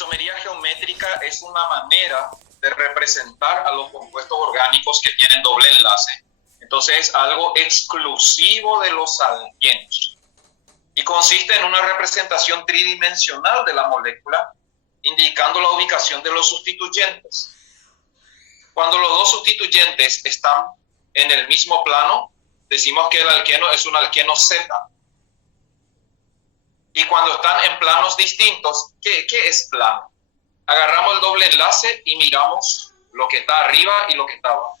isomería geométrica es una manera de representar a los compuestos orgánicos que tienen doble enlace. Entonces es algo exclusivo de los alquenos y consiste en una representación tridimensional de la molécula, indicando la ubicación de los sustituyentes. Cuando los dos sustituyentes están en el mismo plano, decimos que el alqueno es un alqueno Z. Y cuando están en planos distintos, ¿qué es plano? Agarramos el doble enlace y miramos lo que está arriba y lo que está abajo.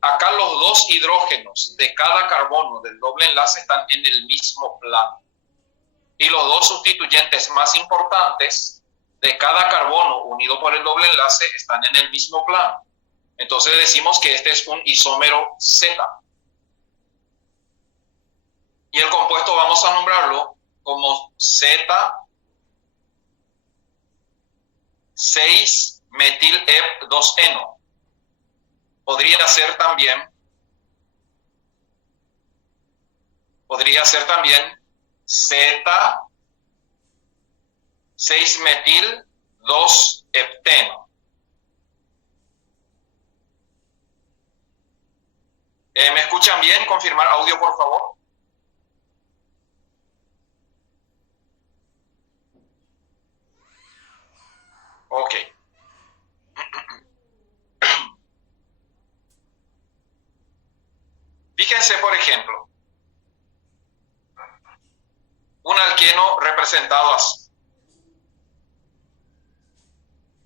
Acá los dos hidrógenos de cada carbono del doble enlace están en el mismo plano. Y los dos sustituyentes más importantes de cada carbono unido por el doble enlace están en el mismo plano. Entonces decimos que este es un isómero Z. Y el compuesto vamos a nombrarlo como Z6-metil-ep2-eno. Podría ser también Z6-metil-2-hepteno. ¿Me escuchan bien? Confirmar audio, por favor. Ok. Fíjense, por ejemplo, un alqueno representado así.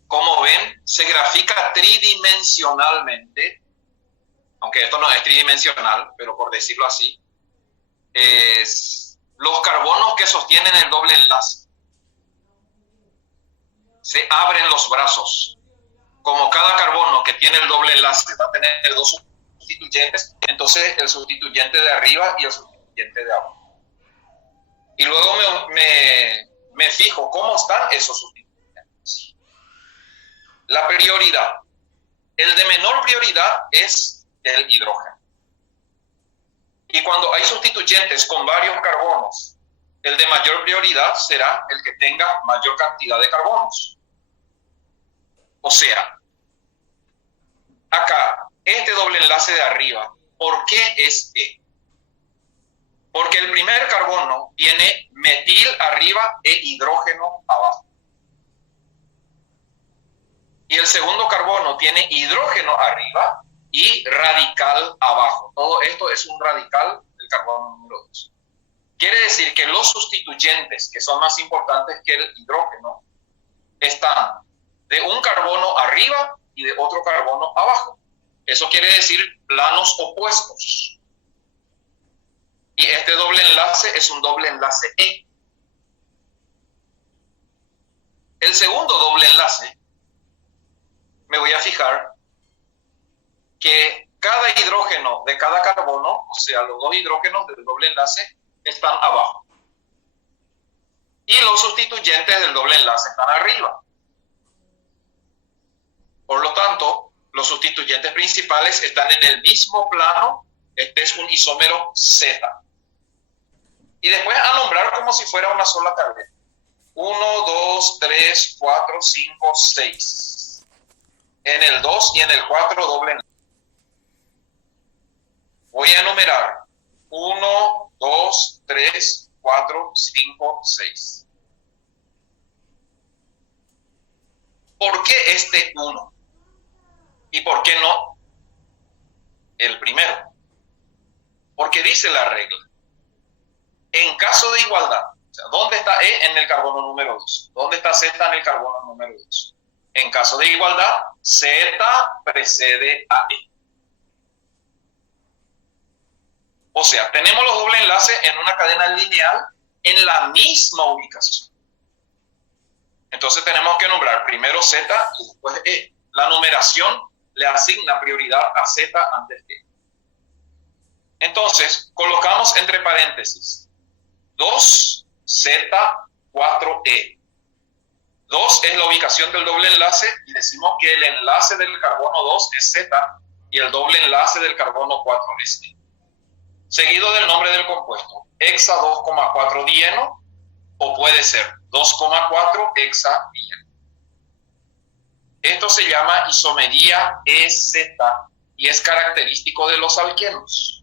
Como ven, se grafica tridimensionalmente, aunque esto no es tridimensional, pero por decirlo así, es los carbonos que sostienen el doble enlace. Se abren los brazos. Como cada carbono que tiene el doble enlace va a tener dos sustituyentes, entonces el sustituyente de arriba y el sustituyente de abajo. Y luego me fijo cómo están esos sustituyentes. La prioridad. El de menor prioridad es el hidrógeno. Y cuando hay sustituyentes con varios carbonos, el de mayor prioridad será el que tenga mayor cantidad de carbonos. O sea, acá, este doble enlace de arriba, ¿por qué es E? Porque el primer carbono tiene metil arriba e hidrógeno abajo. Y el segundo carbono tiene hidrógeno arriba y radical abajo. Todo esto es un radical del carbono número 2. Quiere decir que los sustituyentes, que son más importantes que el hidrógeno, están de un carbono arriba y de otro carbono abajo. Eso quiere decir planos opuestos. Y este doble enlace es un doble enlace E. El segundo doble enlace, me voy a fijar que cada hidrógeno de cada carbono, o sea, los dos hidrógenos del doble enlace, están abajo. Y los sustituyentes del doble enlace están arriba. Por lo tanto, los sustituyentes principales están en el mismo plano. Este es un isómero Z. Y después a nombrar como si fuera una sola tableta. 1, 2, 3, 4, 5, 6. En el 2 y en el 4 doble enlace. Voy a enumerar 1, 2, 3, 4, 5, 6. ¿Por qué este 1? ¿Y por qué no el primero? Porque dice la regla. En caso de igualdad, o sea, ¿dónde está E en el carbono número 2? ¿Dónde está Z en el carbono número 2? En caso de igualdad, Z precede a E. O sea, tenemos los doble enlaces en una cadena lineal en la misma ubicación. Entonces tenemos que nombrar primero Z y después E. La numeración le asigna prioridad a Z antes de E. Entonces, colocamos entre paréntesis 2Z4E. 2 es la ubicación del doble enlace y decimos que el enlace del carbono 2 es Z y el doble enlace del carbono 4 es E. Seguido del nombre del compuesto, hexa 2,4 dieno, o puede ser 2,4 hexadieno. Esto se llama isomería EZ y es característico de los alquenos.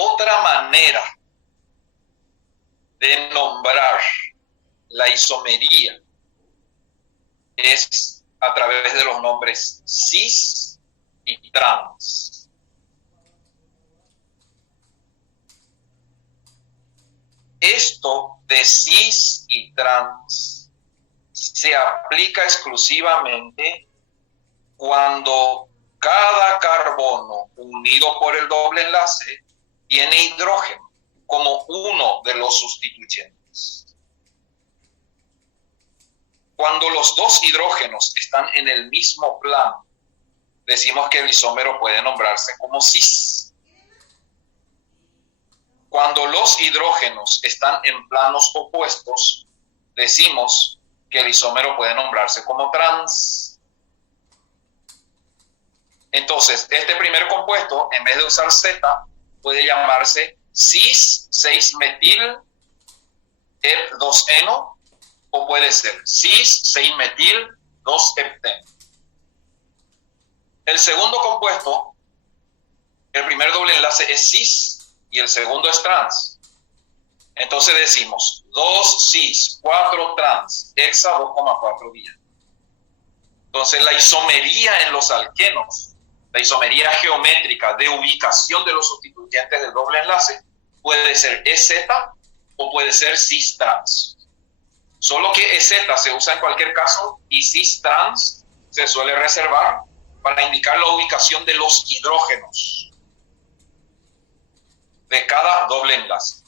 Otra manera de nombrar la isomería es a través de los nombres cis y trans. Esto de cis y trans se aplica exclusivamente cuando cada carbono unido por el doble enlace tiene hidrógeno como uno de los sustituyentes. Cuando los dos hidrógenos están en el mismo plano, decimos que el isómero puede nombrarse como cis. Cuando los hidrógenos están en planos opuestos, decimos que el isómero puede nombrarse como trans. Entonces, este primer compuesto, en vez de usar Z, puede llamarse cis 6-metil ep2-eno o puede ser cis 6-metil 2-hepteno. El segundo compuesto, el primer doble enlace es cis y el segundo es trans. Entonces decimos 2 cis, 4 trans, hexa 2,4 vía. Entonces la isomería en los alquenos, la isomería geométrica de ubicación de los sustituyentes del doble enlace, puede ser EZ o puede ser cis trans. Solo que EZ se usa en cualquier caso y cis trans se suele reservar para indicar la ubicación de los hidrógenos de cada doble enlace.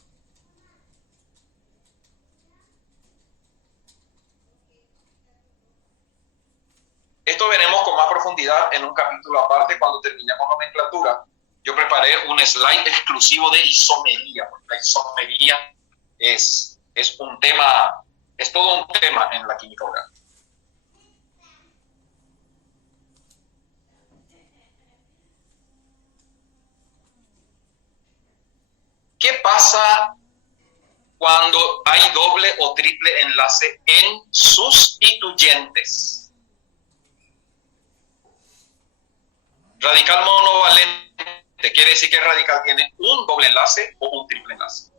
Esto veremos con más profundidad en un capítulo aparte cuando terminemos nomenclatura. Yo preparé un slide exclusivo de isomería, porque la isomería es un tema, es todo un tema en la química orgánica. ¿Qué pasa cuando hay doble o triple enlace en sustituyentes? Radical monovalente quiere decir que el radical tiene un doble enlace o un triple enlace.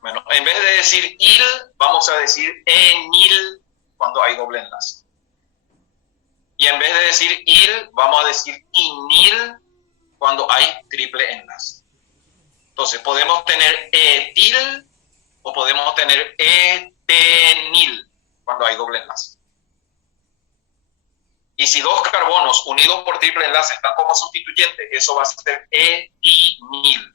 Bueno, en vez de decir il, vamos a decir enil cuando hay doble enlace. Y en vez de decir il, vamos a decir inil cuando hay triple enlace. Entonces, podemos tener etil o podemos tener etenil cuando hay doble enlace. Y si dos carbonos unidos por triple enlace están como sustituyentes, eso va a ser etinil.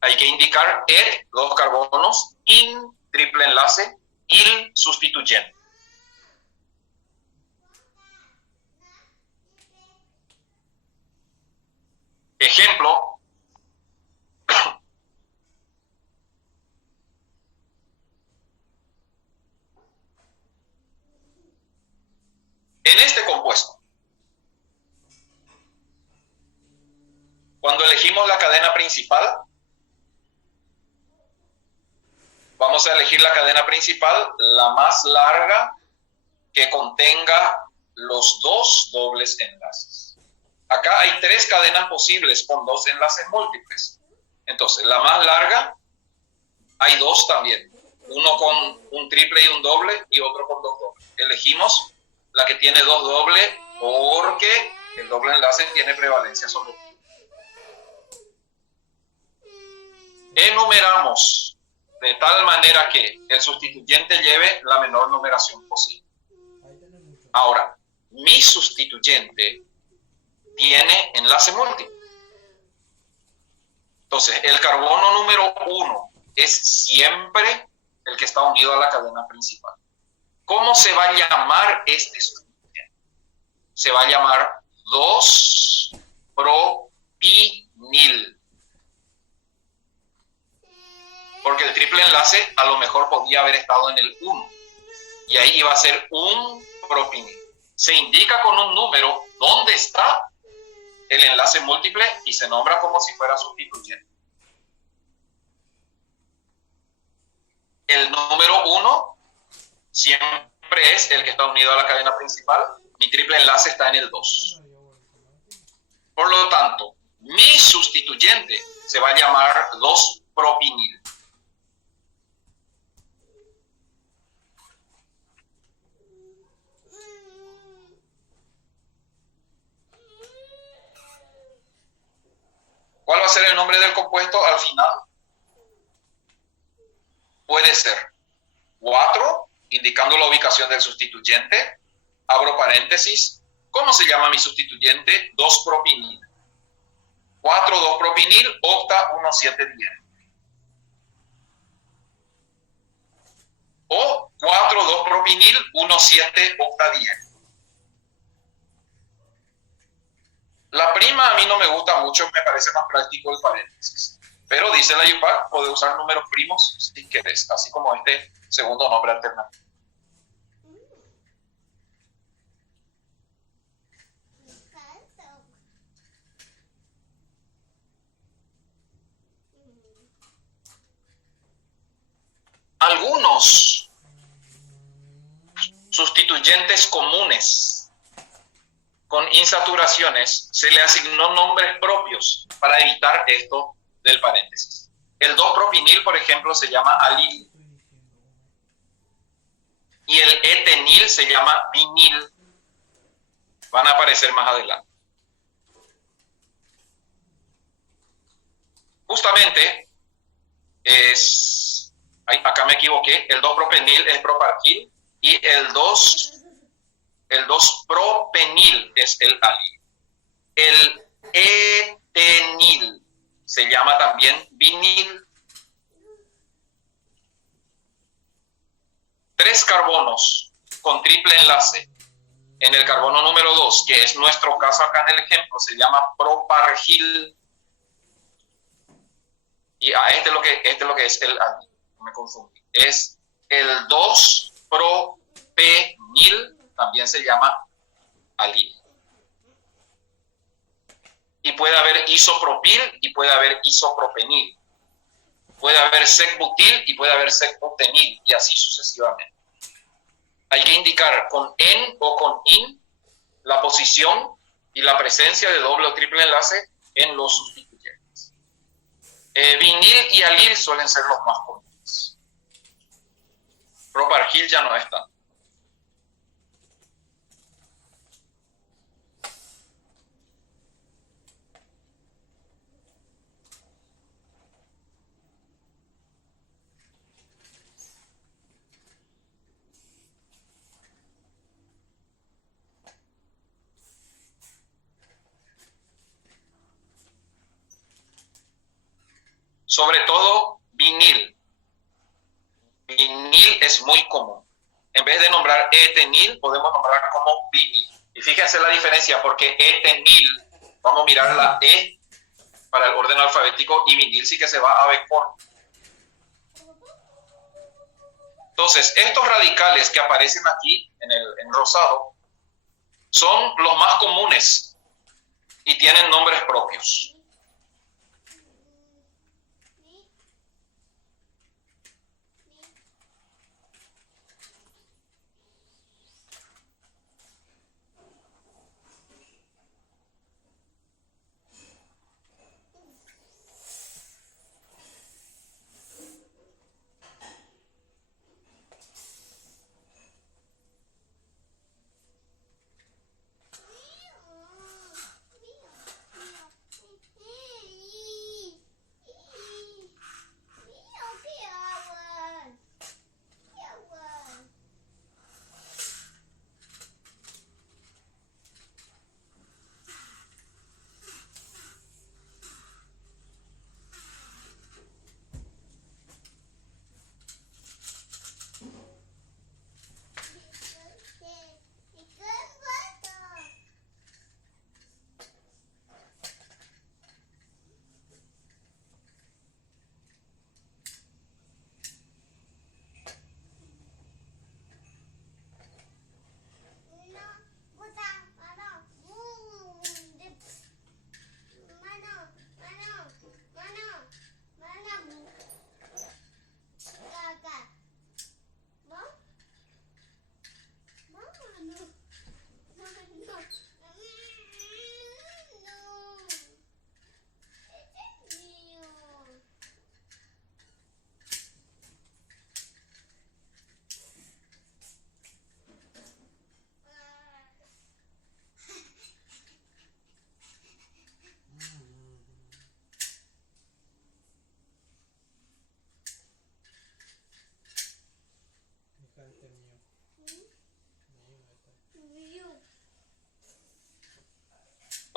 Hay que indicar et, dos carbonos, in, triple enlace, il, sustituyente. Ejemplo. En este compuesto, cuando elegimos la cadena principal, vamos a elegir la cadena principal, la más larga, que contenga los dos dobles enlaces. Acá hay tres cadenas posibles con dos enlaces múltiples. Entonces, la más larga, hay dos también. Uno con un triple y un doble y otro con dos dobles. Elegimos la que tiene dos dobles porque el doble enlace tiene prevalencia sobre uno. enumeramos de tal manera que el sustituyente lleve la menor numeración posible. Ahora, mi sustituyente tiene enlace múltiple. Entonces, el carbono número 1 es siempre el que está unido a la cadena principal. ¿Cómo se va a llamar este sustituyente? Se va a llamar 2-propinil. Porque el triple enlace a lo mejor podía haber estado en el 1. Y ahí iba a ser un propinil. Se indica con un número dónde está el enlace múltiple y se nombra como si fuera sustituyente. El número 1 siempre es el que está unido a la cadena principal. Mi triple enlace está en el 2. Por lo tanto, mi sustituyente se va a llamar 2-propinil. ¿Cuál va a ser el nombre del compuesto al final? Puede ser 4, indicando la ubicación del sustituyente. Abro paréntesis. ¿Cómo se llama mi sustituyente? 2-propinil. 4,2-propinil, octa 1,7-10. O 4,2-propinil, 1,7-octa-10. La prima a mí no me gusta mucho, me parece más práctico el paréntesis. Pero dice la IUPAC, puede usar números primos si querés, así como este segundo nombre alternativo. Algunos sustituyentes comunes con insaturaciones se le asignó nombres propios para evitar esto del paréntesis. El 2-propinil, por ejemplo, se llama alil. Y el etenil se llama vinil. Van a aparecer más adelante. Justamente acá me equivoqué, el 2-propenil es propargil y el 2-propenil es el alil. El etenil se llama también vinil. 3 carbonos con triple enlace en el carbono número 2, que es nuestro caso acá en el ejemplo, se llama propargil. Y este es lo que es el alil, no me confundí. Es el 2-propenil, también se llama alil. Y puede haber isopropil y puede haber isopropenil. Puede haber sec-butil y puede haber sec-butenil, y así sucesivamente. Hay que indicar con en o con in la posición y la presencia de doble o triple enlace en los sustituyentes. Vinil y alil suelen ser los más comunes. Propargil ya no está. Sobre todo vinil. Vinil es muy común. En vez de nombrar etenil, podemos nombrar como vinil. Y fíjense la diferencia, porque etenil, vamos a mirar la E para el orden alfabético, y vinil sí que se va a B corto. Entonces, estos radicales que aparecen aquí en rosado son los más comunes y tienen nombres propios.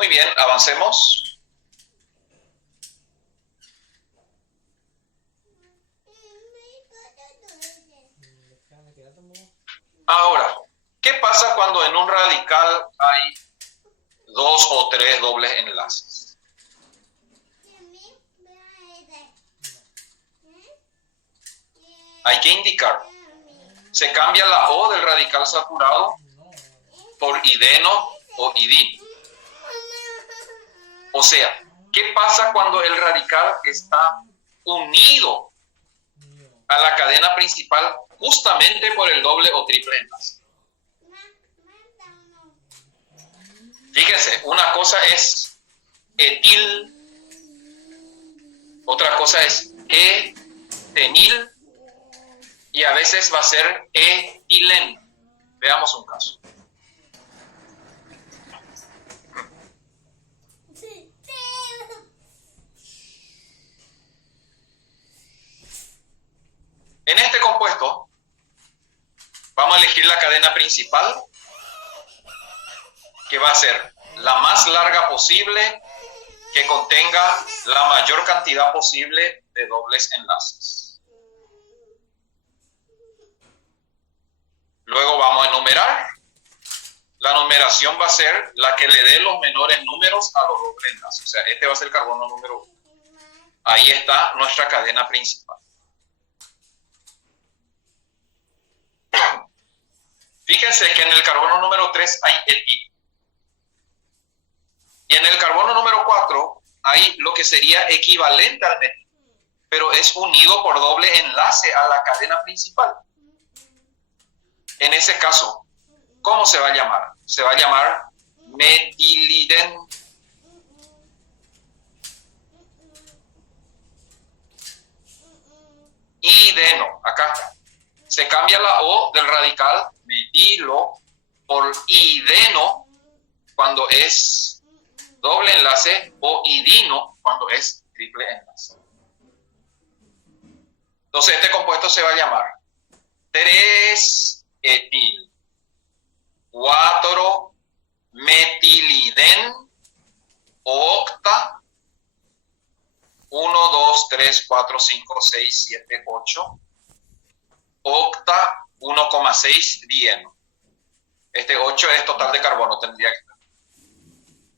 Muy bien, avancemos. Ahora, ¿qué pasa cuando en un radical hay 2 o 3 dobles enlaces? Hay que indicar. Se cambia la O del radical saturado por ideno o idín. O sea, ¿qué pasa cuando el radical está unido a la cadena principal justamente por el doble o triple enlace? Fíjense, una cosa es etil, otra cosa es etenil y a veces va a ser etilen. Veamos un caso. En este compuesto vamos a elegir la cadena principal, que va a ser la más larga posible, que contenga la mayor cantidad posible de dobles enlaces. Luego vamos a enumerar. La numeración va a ser la que le dé los menores números a los dobles enlaces. O sea, este va a ser el carbono número 1. Ahí está nuestra cadena principal. Fíjense que en el carbono número 3 hay etil. Y en el carbono número 4 hay lo que sería equivalente al metil, pero es unido por doble enlace a la cadena principal. En ese caso, ¿cómo se va a llamar? Se va a llamar metiliden. Ideno, acá. Se cambia la O del radical metilo por ideno cuando es doble enlace o idino cuando es triple enlace. Entonces este compuesto se va a llamar 3-etil 4-metiliden octa 1, 2, 3, 4, 5, 6, 7, 8 octa 1,6 dieno. Este 8 es total de carbono, tendría que estar.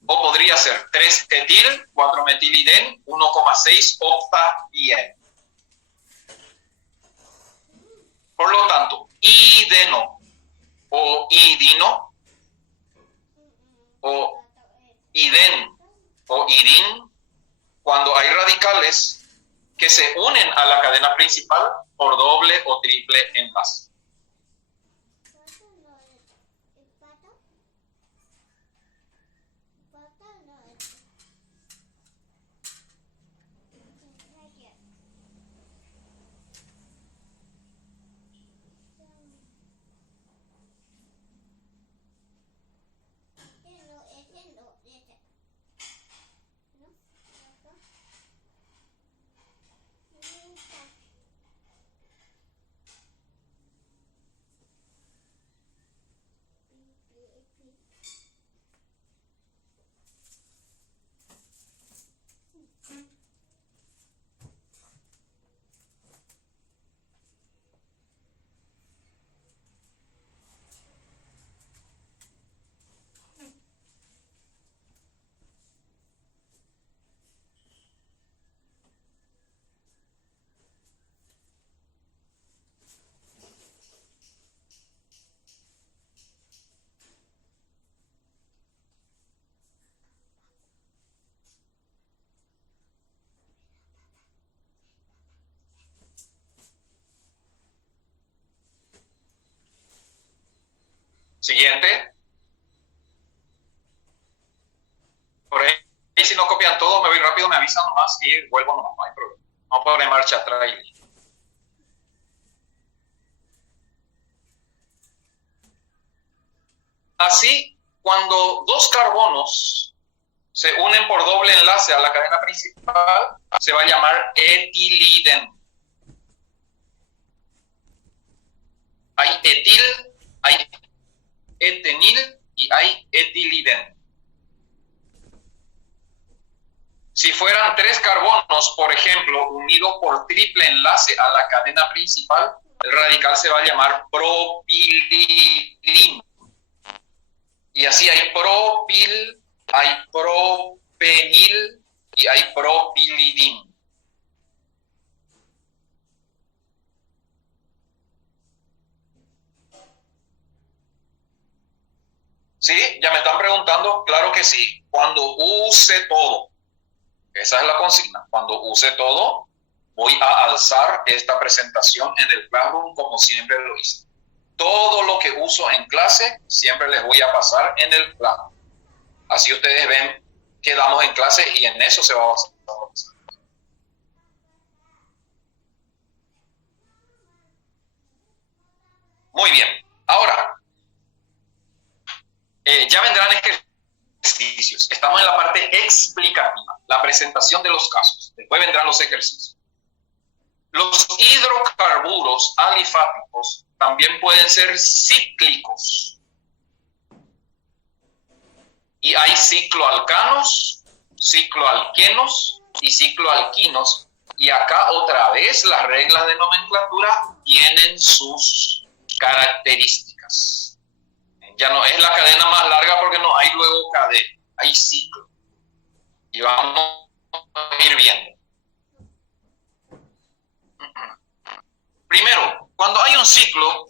O podría ser 3-etil 4-metiliden 1,6 octa dieno. Por lo tanto, ideno o idino o iden o idin, cuando hay radicales que se unen a la cadena principal por doble o triple enlace. Siguiente. Por ahí, si no copian todo, me voy rápido, me avisan nomás y vuelvo nomás, no hay problema. Vamos a poner marcha atrás y listo. Así, cuando dos carbonos se unen por doble enlace a la cadena principal, se va a llamar etiliden. Hay etil, hay etenil y hay etiliden. Si fueran 3 carbonos, por ejemplo, unidos por triple enlace a la cadena principal, el radical se va a llamar propilidín. Y así hay propil, hay propenil y hay propilidín. ¿Sí? ¿Ya me están preguntando? Claro que sí. Cuando use todo, esa es la consigna. Cuando use todo, voy a alzar esta presentación en el Classroom como siempre lo hice. Todo lo que uso en clase, siempre les voy a pasar en el Classroom. Así ustedes ven que damos en clase y en eso se va a basar. Muy bien. Ahora, ya vendrán ejercicios. Estamos en la parte explicativa, la presentación de los casos. Después vendrán los ejercicios. Los hidrocarburos alifáticos también pueden ser cíclicos. Y hay cicloalcanos, cicloalquenos y cicloalquinos. Y acá otra vez las reglas de nomenclatura tienen sus características. Ya no es la cadena más larga porque no hay luego cadena, hay ciclo. Y vamos a ir viendo. Primero, cuando hay un ciclo,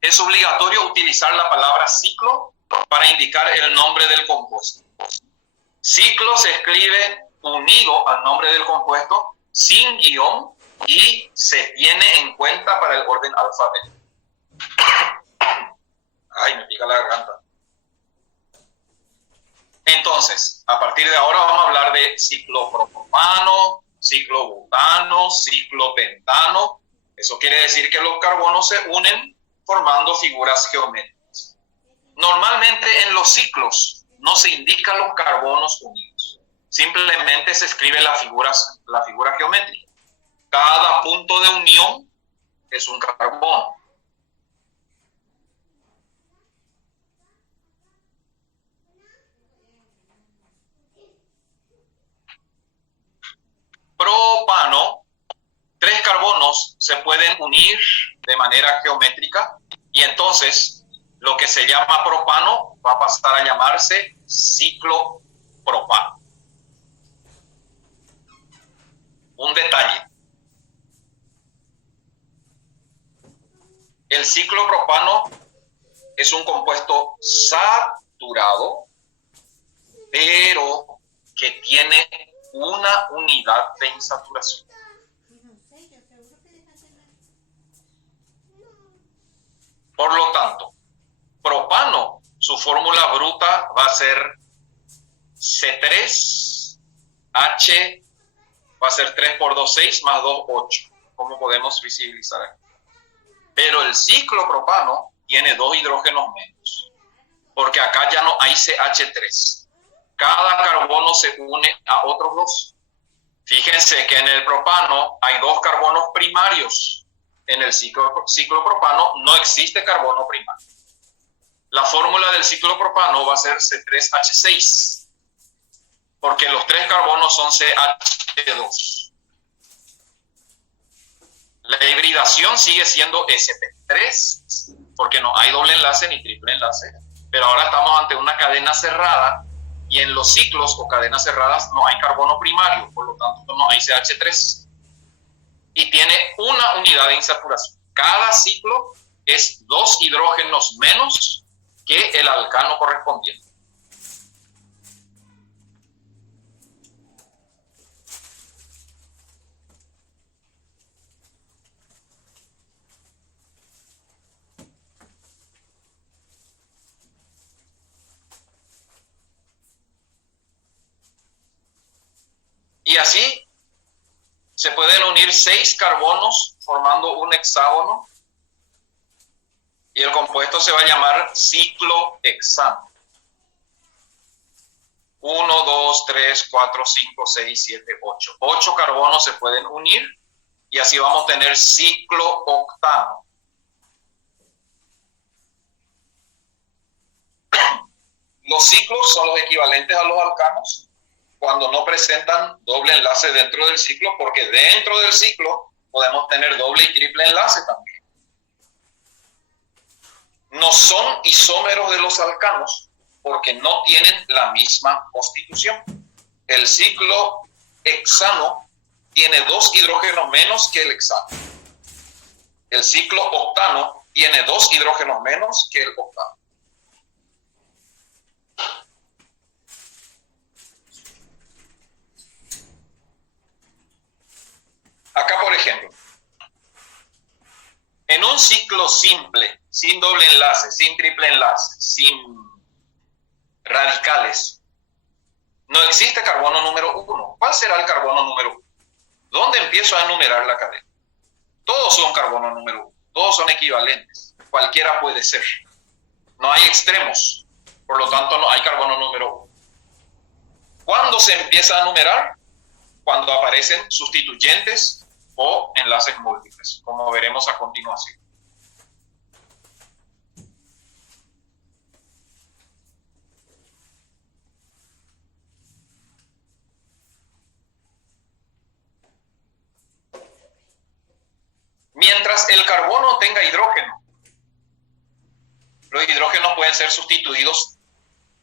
es obligatorio utilizar la palabra ciclo para indicar el nombre del compuesto. Ciclo se escribe unido al nombre del compuesto, sin guión, y se tiene en cuenta para el orden alfabético. Ay, me pica la garganta. Entonces, a partir de ahora vamos a hablar de ciclopropano, ciclobutano, ciclopentano. Eso quiere decir que los carbonos se unen formando figuras geométricas. Normalmente en los ciclos no se indican los carbonos unidos. Simplemente se escribe la figura geométrica. Cada punto de unión es un carbono. Propano, 3 carbonos se pueden unir de manera geométrica y entonces lo que se llama propano va a pasar a llamarse ciclopropano. Un detalle. El ciclopropano es un compuesto saturado, pero que tiene una unidad de insaturación. Por lo tanto, propano, su fórmula bruta va a ser C3H, va a ser 3 por 2, 6, más 2, 8, como podemos visibilizar aquí. Pero el ciclopropano tiene 2 hidrógenos menos, porque acá ya no hay CH3. Cada carbono se une a otros 2. Fíjense que en el propano hay 2 carbonos primarios. En el ciclopropano no existe carbono primario. La fórmula del ciclopropano va a ser C3H6, porque los 3 carbonos son CH2. La hibridación sigue siendo sp3, porque no hay doble enlace ni triple enlace, pero ahora estamos ante una cadena cerrada. Y en los ciclos o cadenas cerradas no hay carbono primario, por lo tanto no hay CH3. Y tiene una unidad de insaturación. Cada ciclo es 2 hidrógenos menos que el alcano correspondiente. Y así se pueden unir 6 carbonos formando un hexágono y el compuesto se va a llamar ciclohexano. 1, 2, 3, 4, 5, 6, 7, 8. 8 carbonos se pueden unir y así vamos a tener ciclooctano. Los ciclos son los equivalentes a los alcanos cuando no presentan doble enlace dentro del ciclo, porque dentro del ciclo podemos tener doble y triple enlace también. No son isómeros de los alcanos porque no tienen la misma constitución. El ciclo hexano tiene 2 hidrógenos menos que el hexano. El ciclo octano tiene 2 hidrógenos menos que el octano. Acá, por ejemplo, en un ciclo simple, sin doble enlace, sin triple enlace, sin radicales, no existe carbono número 1. ¿Cuál será el carbono número 1? ¿Dónde empiezo a enumerar la cadena? Todos son carbono número 1. Todos son equivalentes. Cualquiera puede ser. No hay extremos. Por lo tanto, no hay carbono número 1. ¿Cuándo se empieza a numerar? Cuando aparecen sustituyentes o enlaces múltiples, como veremos a continuación. Mientras el carbono tenga hidrógeno, los hidrógenos pueden ser sustituidos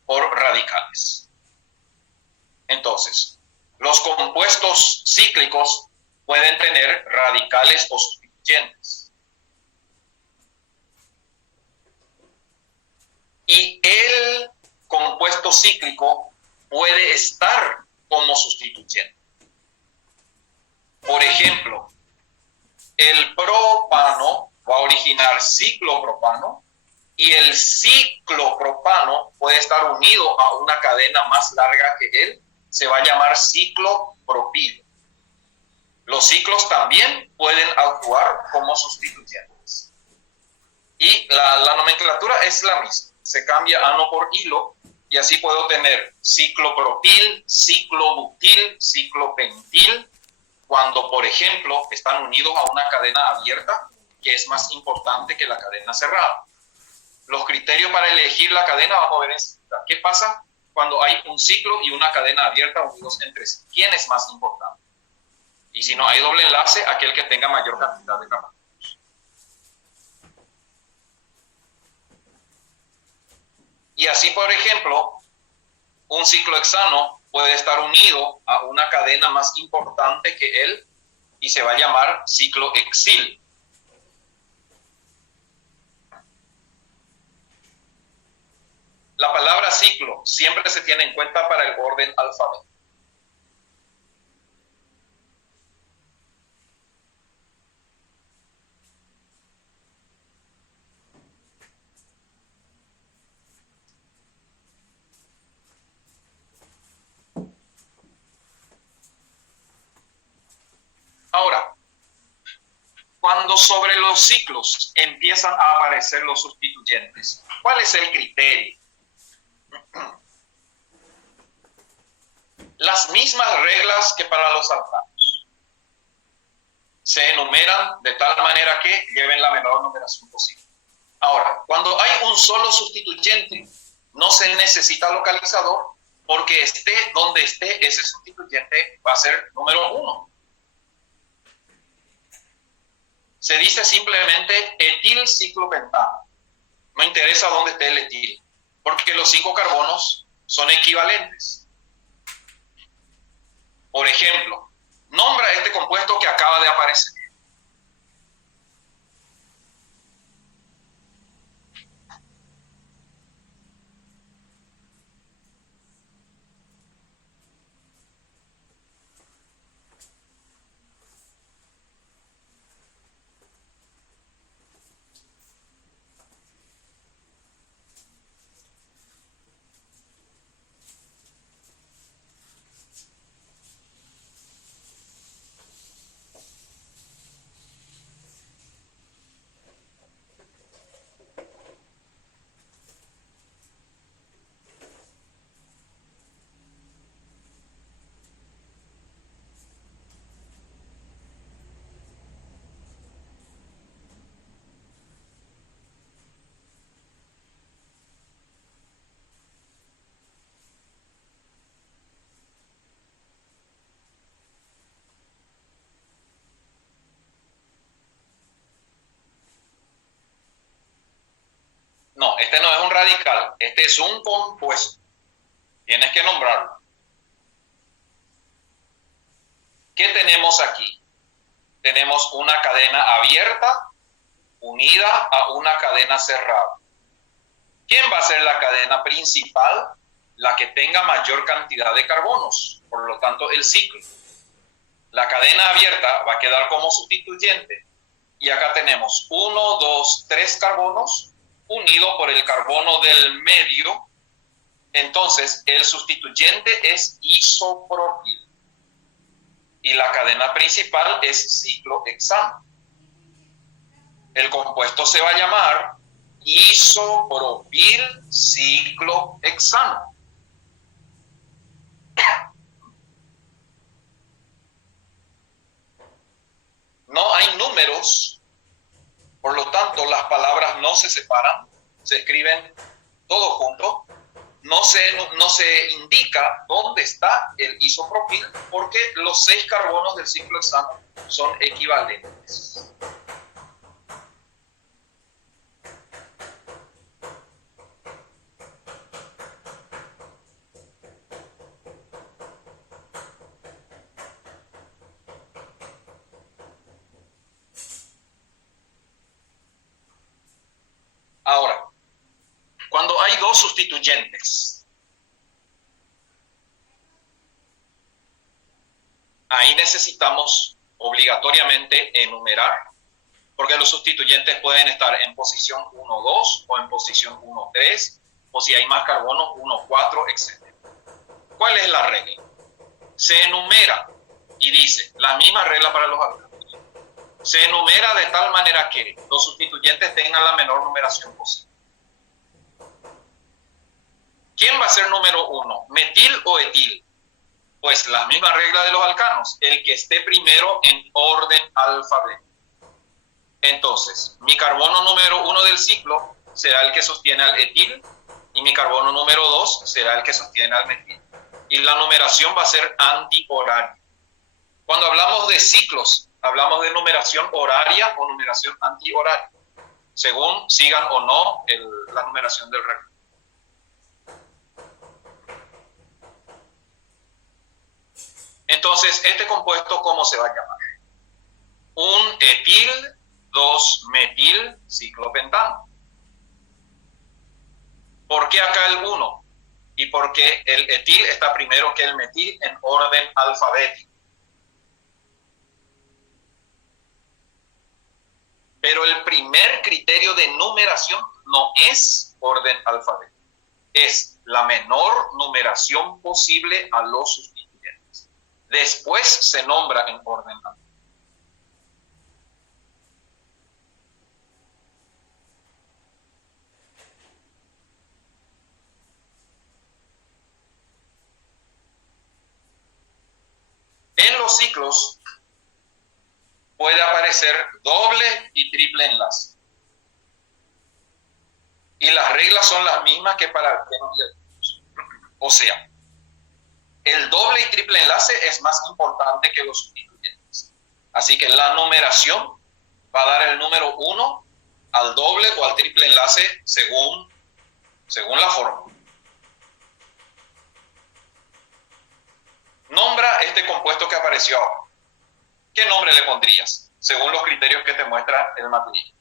por radicales. Entonces, los compuestos cíclicos pueden tener radicales o sustituyentes. Y el compuesto cíclico puede estar como sustituyente. Por ejemplo, el propano va a originar ciclopropano y el ciclopropano puede estar unido a una cadena más larga que él, se va a llamar ciclopropilo. Los ciclos también pueden actuar como sustituyentes. Y la nomenclatura es la misma, se cambia ano por hilo y así puedo tener ciclopropil, ciclobutil, ciclopentil, cuando, por ejemplo, están unidos a una cadena abierta, que es más importante que la cadena cerrada. Los criterios para elegir la cadena vamos a ver enseguida. ¿Qué pasa cuando hay un ciclo y una cadena abierta unidos entre sí? ¿Quién es más importante? Y si no hay doble enlace, aquel que tenga mayor cantidad de carbonos. Y así, por ejemplo, un ciclo hexano puede estar unido a una cadena más importante que él y se va a llamar ciclo hexil. La palabra ciclo siempre se tiene en cuenta para el orden alfabético. Ahora, cuando sobre los ciclos empiezan a aparecer los sustituyentes, ¿cuál es el criterio? Las mismas reglas que para los alcanos. Se enumeran de tal manera que lleven la menor numeración posible. Ahora, cuando hay un solo sustituyente, no se necesita localizador porque esté donde esté ese sustituyente va a ser número 1. Se dice simplemente etilciclopentano. No interesa dónde esté el etil, porque los 5 carbonos son equivalentes. Por ejemplo, nombra este compuesto que acaba de aparecer. Este no es un radical, este es un compuesto. Tienes que nombrarlo. ¿Qué tenemos aquí? Tenemos una cadena abierta unida a una cadena cerrada. ¿Quién va a ser la cadena principal? La que tenga mayor cantidad de carbonos, por lo tanto el ciclo. La cadena abierta va a quedar como sustituyente y acá tenemos 1, 2, 3 carbonos unidos por el carbono del medio. Entonces el sustituyente es isopropil y la cadena principal es ciclohexano. El compuesto se va a llamar isopropil ciclohexano. No hay números, por lo tanto las palabras no se separan, se escriben todo junto. No se indica dónde está el isopropil porque los 6 carbonos del ciclohexano son equivalentes. Ahora, cuando hay dos sustituyentes, ahí necesitamos obligatoriamente enumerar, porque los sustituyentes pueden estar en posición 1, 2 o en posición 1, 3, o si hay más carbonos, 1, 4, etc. ¿Cuál es la regla? Se enumera y dice, la misma regla para los alcanos. Se enumera de tal manera que los sustituyentes tengan la menor numeración posible. ¿Quién va a ser número 1? ¿Metil o etil? Pues la misma regla de los alcanos, el que esté primero en orden alfabético. Entonces, mi carbono número 1 del ciclo será el que sostiene al etil y mi carbono número 2 será el que sostiene al metil. Y la numeración va a ser antihoraria. Cuando hablamos de ciclos, hablamos de numeración horaria o numeración antihoraria, según sigan o no la numeración del reloj. Entonces, ¿este compuesto cómo se va a llamar? Un etil 2-metil ciclopentano. ¿Por qué acá el 1? Y por qué el etil está primero que el metil en orden alfabético. Pero el primer criterio de numeración no es orden alfabético, es la menor numeración posible a los sustituyentes. Después se nombra en orden alfabético. En los ciclos puede aparecer doble y triple enlace. Y las reglas son las mismas que para alquenos y alquenos. O sea, el doble y triple enlace es más importante que los sustituyentes. Así que la numeración va a dar el número 1 al doble o al triple enlace según la fórmula. Nombra este compuesto que apareció ahora. ¿Qué nombre le pondrías? Según los criterios que te muestra el material.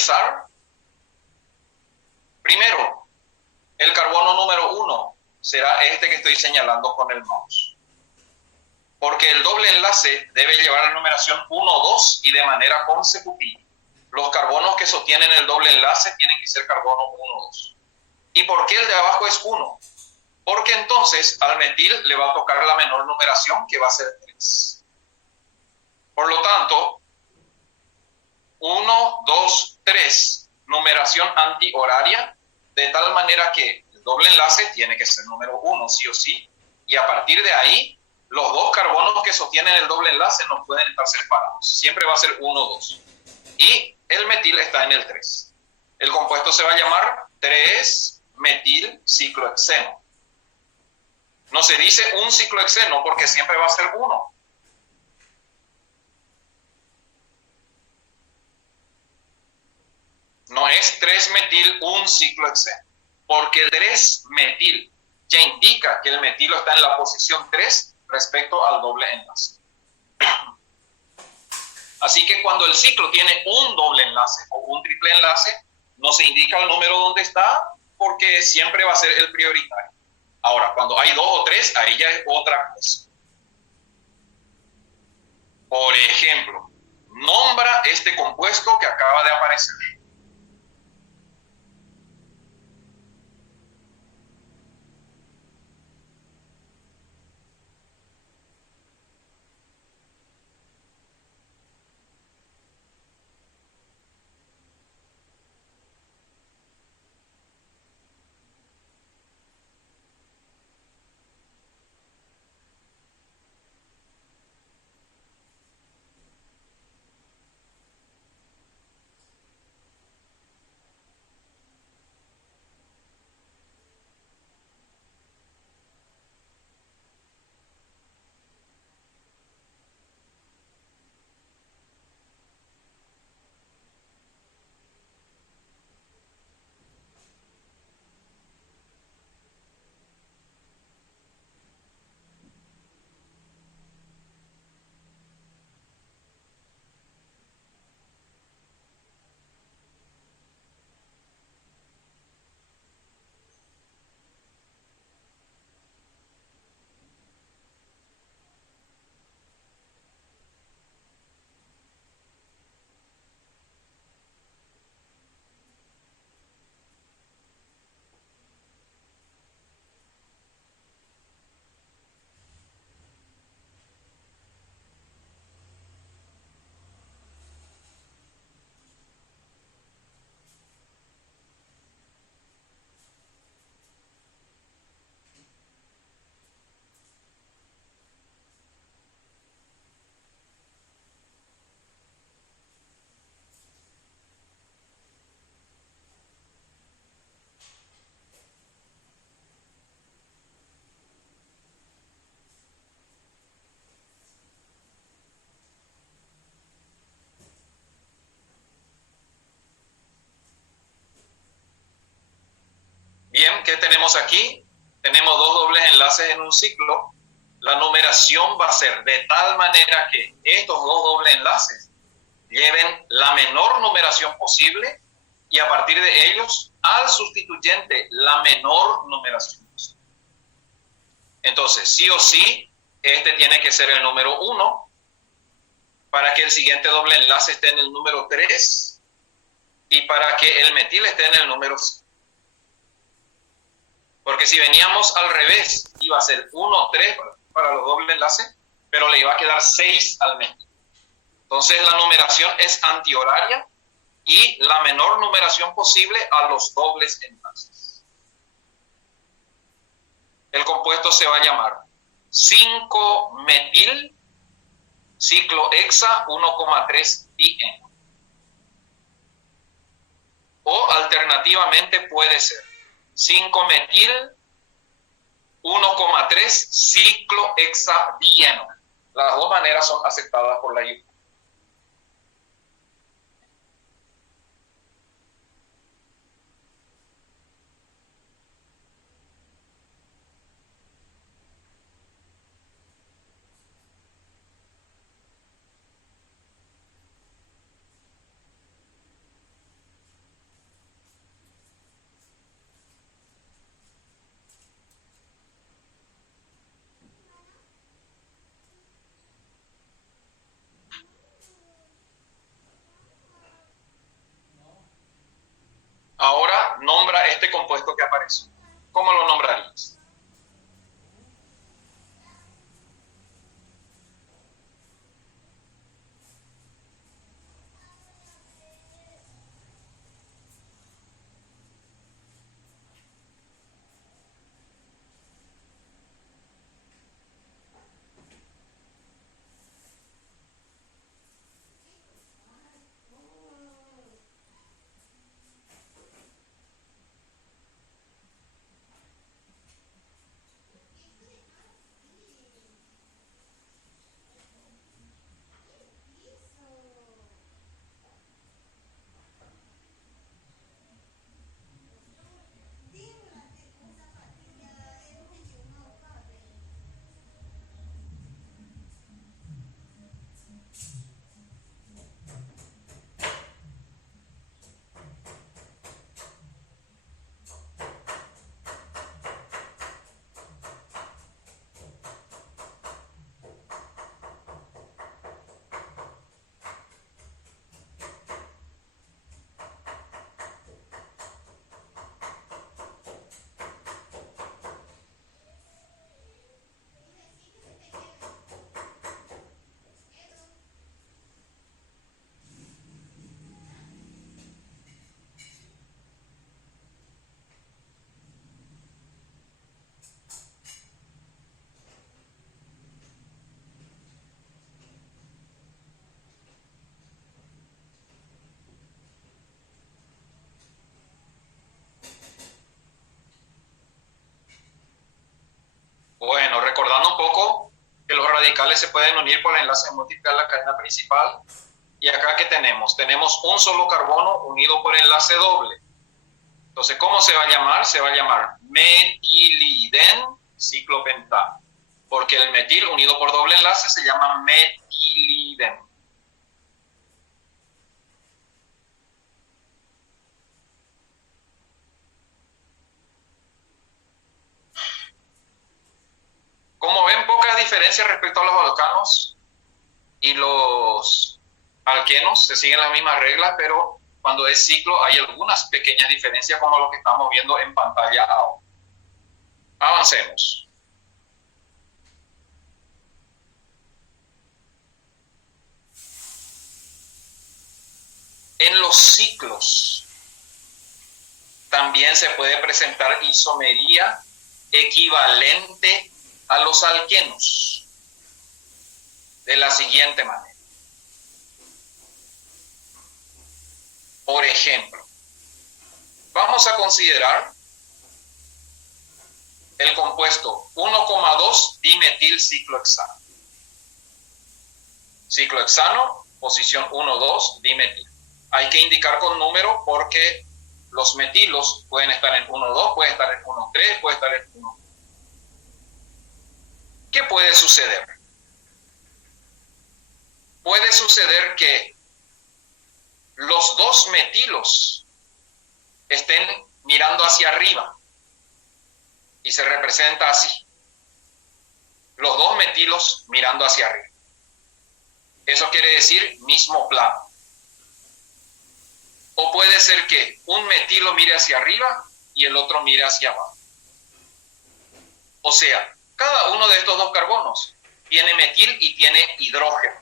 realizar? Primero, el carbono número 1 será este que estoy señalando con el mouse. Porque el doble enlace debe llevar la numeración 1, 2 y de manera consecutiva. Los carbonos que sostienen el doble enlace tienen que ser carbono 1, 2. ¿Y por qué el de abajo es 1? Porque entonces al metil le va a tocar la menor numeración, que va a ser 3. Por lo tanto, 1, 2, 3, numeración antihoraria, de tal manera que el doble enlace tiene que ser número 1, sí o sí, y a partir de ahí, los dos carbonos que sostienen el doble enlace no pueden estar separados, siempre va a ser 1, 2. Y el metil está en el 3. El compuesto se va a llamar 3-metil-ciclohexeno. No se dice un ciclohexeno porque siempre va a ser 1. No es 3-metil-1-ciclohexeno, porque el 3-metil ya indica que el metilo está en la posición 3 respecto al doble enlace. Así que cuando el ciclo tiene un doble enlace o un triple enlace, no se indica el número donde está porque siempre va a ser el prioritario. Ahora, cuando hay 2 o 3, ahí ya es otra cosa. Por ejemplo, nombra este compuesto que acaba de aparecer. Bien, ¿qué tenemos aquí? Tenemos dos dobles enlaces en un ciclo. La numeración va a ser de tal manera que estos dos dobles enlaces lleven la menor numeración posible y a partir de ellos al sustituyente la menor numeración posible. Entonces, sí o sí, este tiene que ser el número 1 para que el siguiente doble enlace esté en el número 3 y para que el metil esté en el número 5. Porque si veníamos al revés, iba a ser 1, 3 para los dobles enlaces, pero le iba a quedar 6 al metil. Entonces la numeración es antihoraria y la menor numeración posible a los dobles enlaces. El compuesto se va a llamar 5-metil ciclohexa 1,3-dieno. O alternativamente puede ser 5-metil 1,3 ciclohexadieno. Las dos maneras son aceptadas por la IUPAC. eso? ¿Cómo lo nombrarías? Bueno, recordando un poco que los radicales se pueden unir por el enlace múltiple a la cadena principal. Y acá, ¿qué tenemos? Tenemos un solo carbono unido por enlace doble. Entonces, ¿cómo se va a llamar? Se va a llamar metiliden ciclopentano. Porque el metil unido por doble enlace se llama metiliden. Como ven, pocas diferencias respecto a los alcanos y los alquenos, se siguen las mismas reglas, pero cuando es ciclo hay algunas pequeñas diferencias como lo que estamos viendo en pantalla ahora. Avancemos. En los ciclos también se puede presentar isomería equivalente a los alquenos de la siguiente manera. Por ejemplo, vamos a considerar el compuesto 1,2 dimetil ciclohexano. Ciclohexano, posición 1,2 dimetil. Hay que indicar con número porque los metilos pueden estar en 1,2, pueden estar en 1,3, pueden estar en 1. ¿Qué puede suceder? Puede suceder que los dos metilos estén mirando hacia arriba y se representa así. Los dos metilos mirando hacia arriba. Eso quiere decir mismo plano. O puede ser que un metilo mire hacia arriba y el otro mire hacia abajo. O sea, cada uno de estos dos carbonos tiene metil y tiene hidrógeno.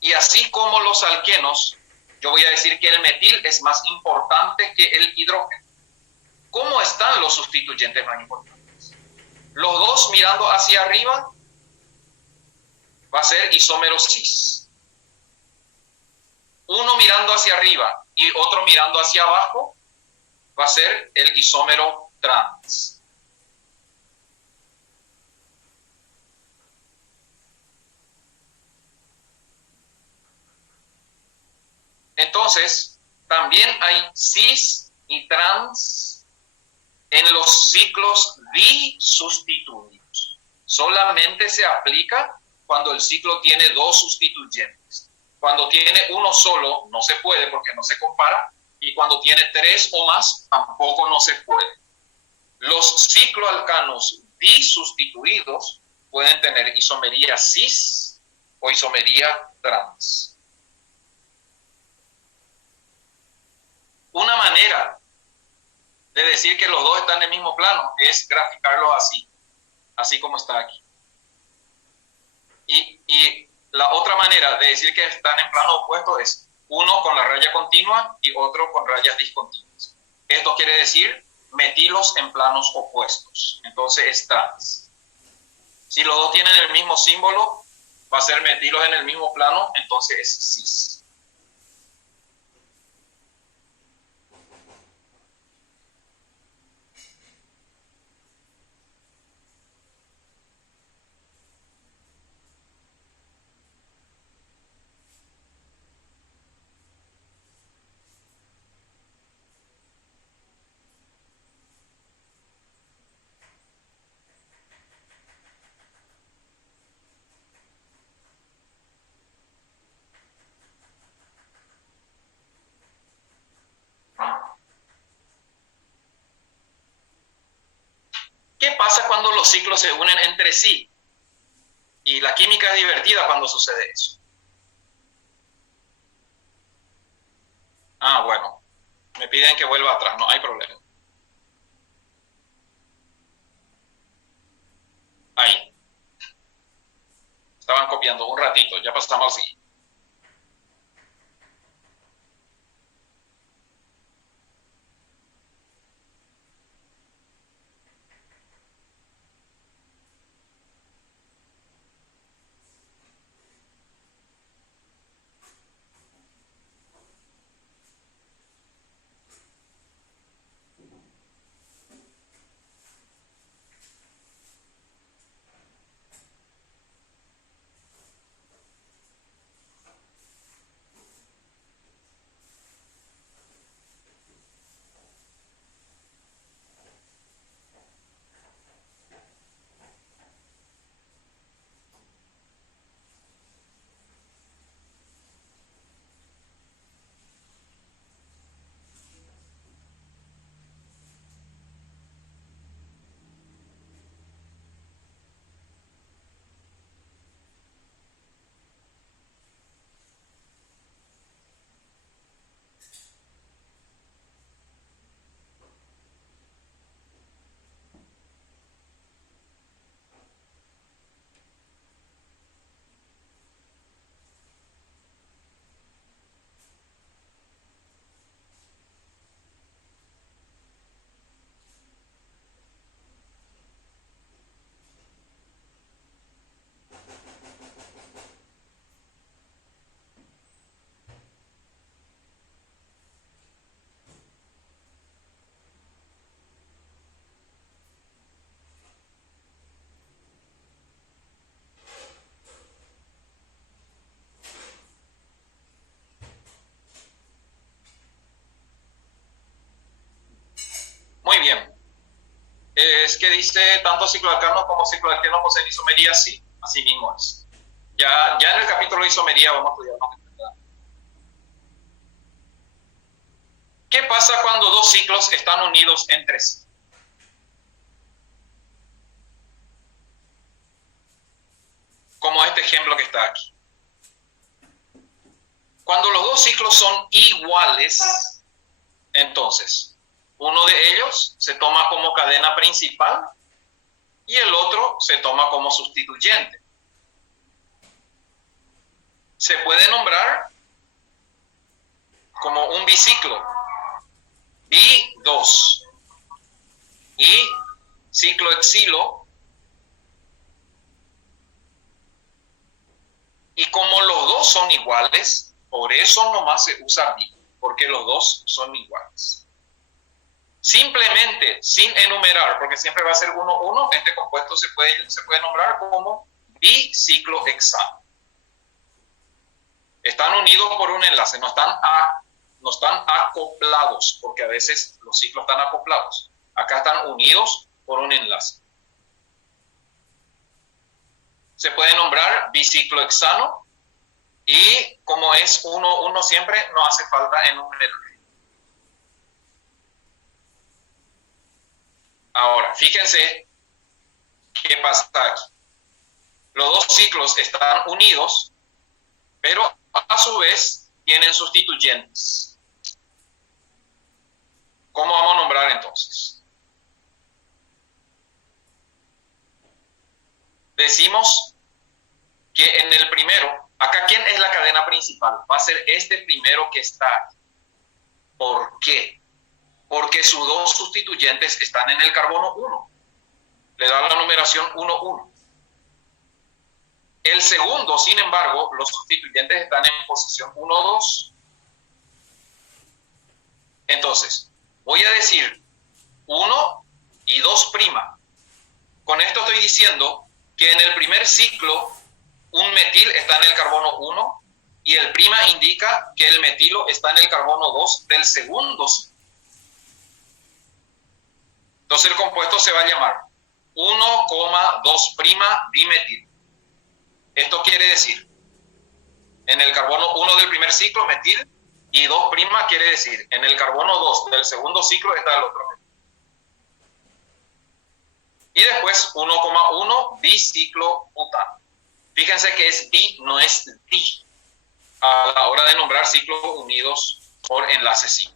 Y así como los alquenos, yo voy a decir que el metil es más importante que el hidrógeno. ¿Cómo están los sustituyentes más importantes? Los dos mirando hacia arriba va a ser isómero cis. Uno mirando hacia arriba y otro mirando hacia abajo va a ser el isómero trans. Entonces, también hay cis y trans en los ciclos disustituidos. Solamente se aplica cuando el ciclo tiene dos sustituyentes. Cuando tiene uno solo, no se puede porque no se compara. Y cuando tiene tres o más, tampoco no se puede. Los cicloalcanos disustituidos pueden tener isomería cis o isomería trans. Una manera de decir que los dos están en el mismo plano es graficarlos así como está aquí. Y la otra manera de decir que están en plano opuesto es uno con la raya continua y otro con rayas discontinuas. Esto quiere decir metílos en planos opuestos. Entonces es trans. Si los dos tienen el mismo símbolo, va a ser metílos en el mismo plano, entonces es cis. ¿Qué pasa cuando los ciclos se unen entre sí? Y la química es divertida cuando sucede eso. Bueno, me piden que vuelva atrás, no hay problema. Ahí. Estaban copiando un ratito, ya pasamos al siguiente. Muy bien. Es que dice tanto cicloalcano como cicloalqueno poseen isomería, sí, así mismo es. Ya en el capítulo de isomería vamos a estudiar más. ¿Qué pasa cuando dos ciclos están unidos entre sí? Como este ejemplo que está aquí. Cuando los dos ciclos son iguales, entonces uno de ellos se toma como cadena principal y el otro se toma como sustituyente. Se puede nombrar como un biciclo, bi2, y ciclo exilo. Y como los dos son iguales, por eso nomás se usa bi, porque los dos son iguales. Simplemente, sin enumerar, porque siempre va a ser 1, 1, este compuesto se puede nombrar como biciclohexano. Están unidos por un enlace, no están acoplados, porque a veces los ciclos están acoplados. Acá están unidos por un enlace. Se puede nombrar biciclohexano y como es 1, 1 siempre, no hace falta enumerar. Ahora, fíjense qué pasa aquí. Los dos ciclos están unidos, pero a su vez tienen sustituyentes. ¿Cómo vamos a nombrar entonces? Decimos que en el primero, acá, ¿quién es la cadena principal? Va a ser este primero que está aquí. ¿Por qué? Porque sus dos sustituyentes están en el carbono 1. Le da la numeración 1, 1. El segundo, sin embargo, los sustituyentes están en posición 1, 2. Entonces, voy a decir 1 y 2'. Con esto estoy diciendo que en el primer ciclo un metil está en el carbono 1 y el prima indica que el metilo está en el carbono 2 del segundo ciclo. Entonces el compuesto se va a llamar 1,2' dimetil. Esto quiere decir, en el carbono 1 del primer ciclo, metil, y 2' quiere decir, en el carbono 2 del segundo ciclo está el otro metil. Y después 1,1 biciclobutano. Fíjense que es bi, no es di, a la hora de nombrar ciclos unidos por enlace sí.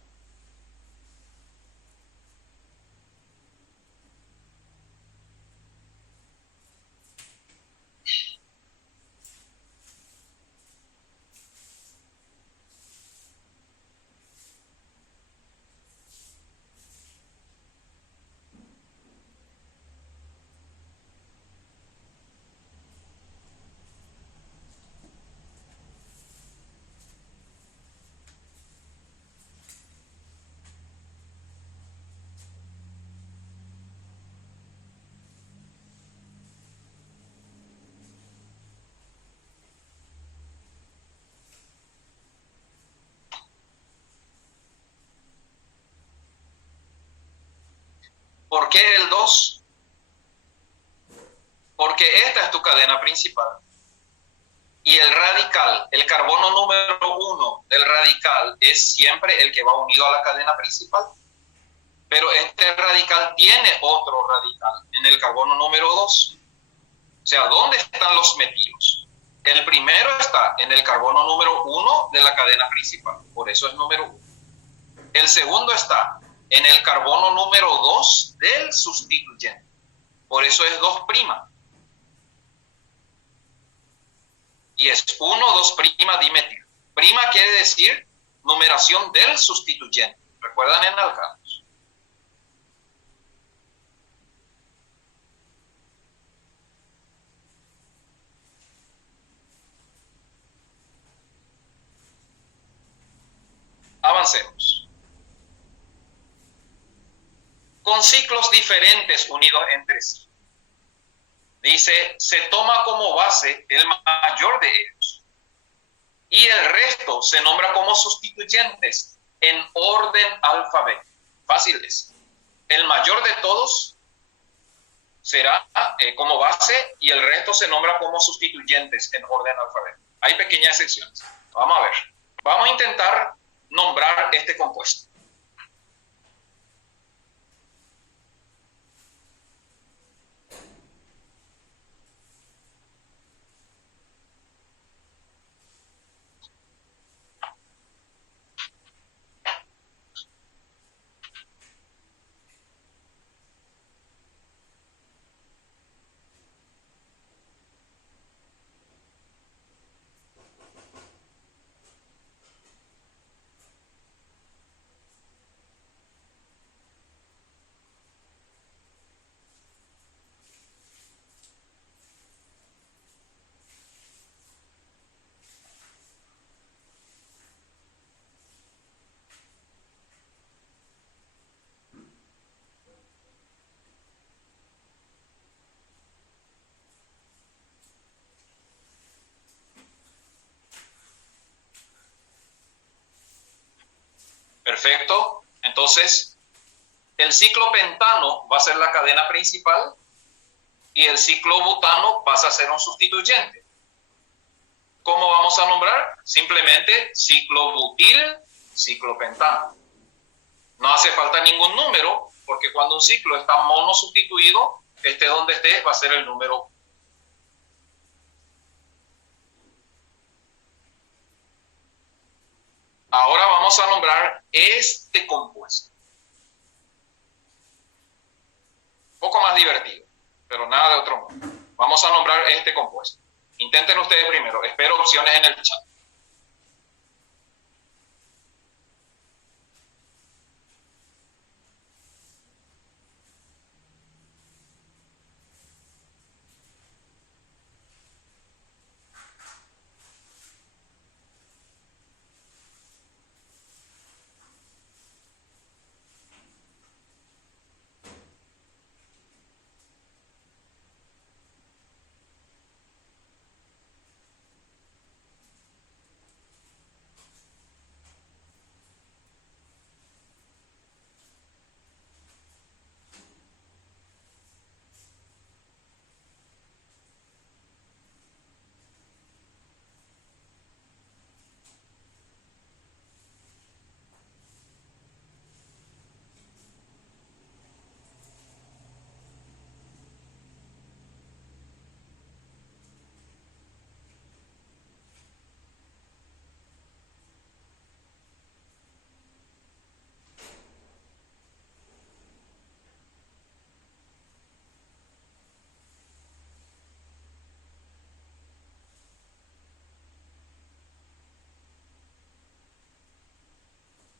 ¿Por qué el 2? Porque esta es tu cadena principal. Y el radical, el carbono número 1 del radical es siempre el que va unido a la cadena principal. Pero este radical tiene otro radical en el carbono número 2. O sea, ¿dónde están los metilos? El primero está en el carbono número 1 de la cadena principal, por eso es número 1. El segundo está en el carbono número 2 del sustituyente, por eso es 2'. Y es 1, 2' dimetil. Prima quiere decir numeración del sustituyente. ¿Recuerdan en alcanos? Avancemos. Con ciclos diferentes unidos entre sí. Dice, se toma como base el mayor de ellos. Y el resto se nombra como sustituyentes en orden alfabético. Fácil es. El mayor de todos será como base y el resto se nombra como sustituyentes en orden alfabético. Hay pequeñas excepciones. Vamos a ver. Vamos a intentar nombrar este compuesto. Perfecto. Entonces, el ciclo pentano va a ser la cadena principal y el ciclo butano pasa a ser un sustituyente. ¿Cómo vamos a nombrar? Simplemente ciclo butil, ciclo pentano. No hace falta ningún número, porque cuando un ciclo está monosustituido, esté donde esté, va a ser el número. Ahora vamos a nombrar este compuesto. poco más divertido, pero nada de otro mundo. Vamos a nombrar este compuesto. Intenten ustedes primero. Espero opciones en el chat.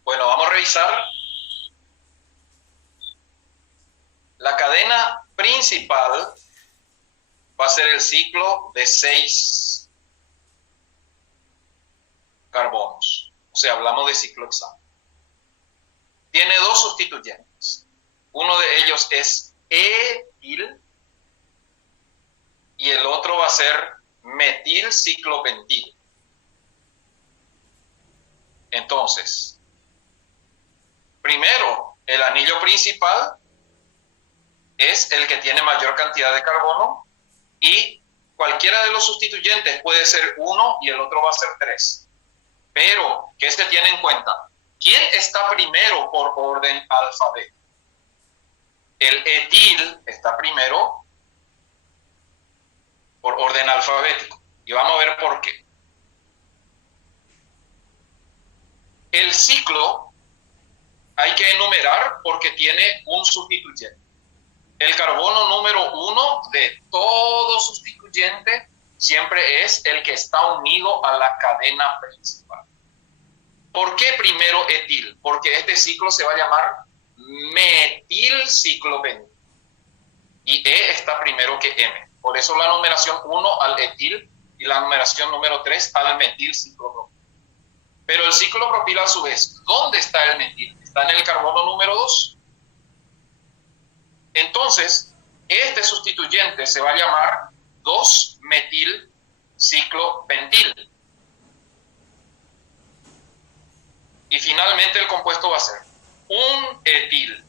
Bueno, vamos a revisar. La cadena principal va a ser el ciclo de 6 carbonos. O sea, hablamos de ciclo hexano. Tiene 2 sustituyentes. Uno de ellos es etil y el otro va a ser metilciclopentil. Entonces, primero, el anillo principal es el que tiene mayor cantidad de carbono y cualquiera de los sustituyentes puede ser 1 y el otro va a ser 3. Pero, ¿qué se tiene en cuenta? ¿Quién está primero por orden alfabético? El etil está primero por orden alfabético. Y vamos a ver por qué. El ciclo hay que enumerar porque tiene un sustituyente. El carbono número 1 de todo sustituyente siempre es el que está unido a la cadena principal. ¿Por qué primero etil? Porque este ciclo se va a llamar metilciclopentil. Y E está primero que M. Por eso la numeración 1 al etil y la numeración número 3 al metilciclopropil. Pero el ciclopropil a su vez, ¿dónde está el metil? Está en el carbono número 2. Entonces, este sustituyente se va a llamar 2-metilciclopentil. Y finalmente el compuesto va a ser un etil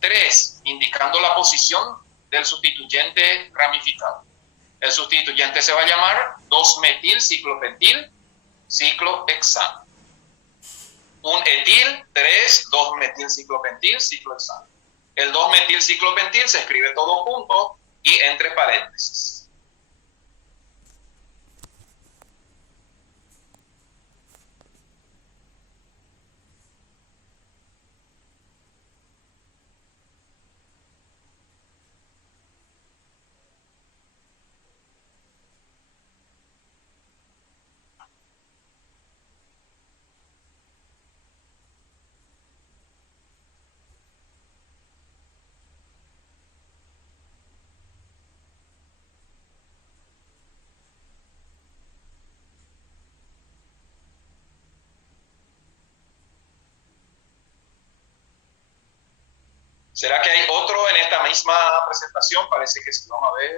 3, indicando la posición del sustituyente ramificado. El sustituyente se va a llamar 2-metilciclopentil ciclohexano. Un etil 3, 2-metilciclopentil ciclohexano. El 2-metilciclopentil se escribe todo junto y entre paréntesis. ¿Será que hay otro en esta misma presentación? Parece que sí. Vamos a ver.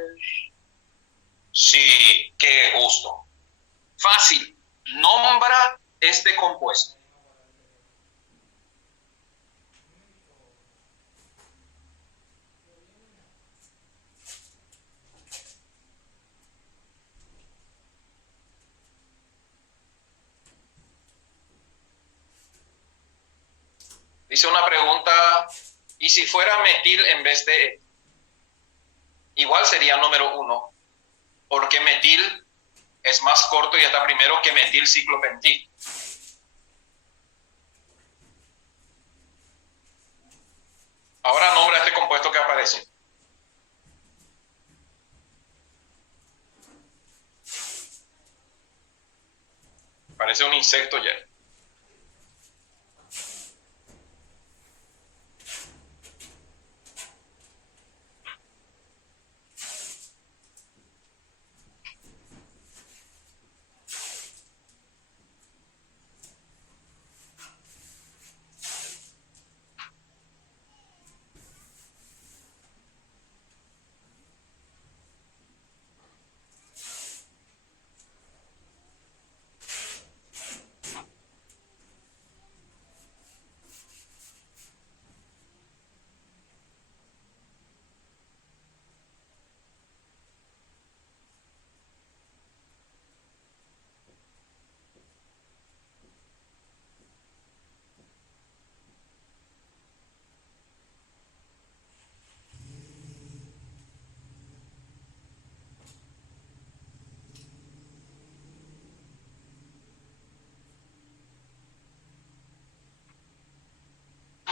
Sí, qué gusto. Fácil. Nombra este compuesto. Dice una pregunta, ¿y si fuera metil en vez de etil? Igual sería número 1, porque metil es más corto y está primero que metilciclopentil. Ahora nombra este compuesto que aparece. Parece un insecto ya.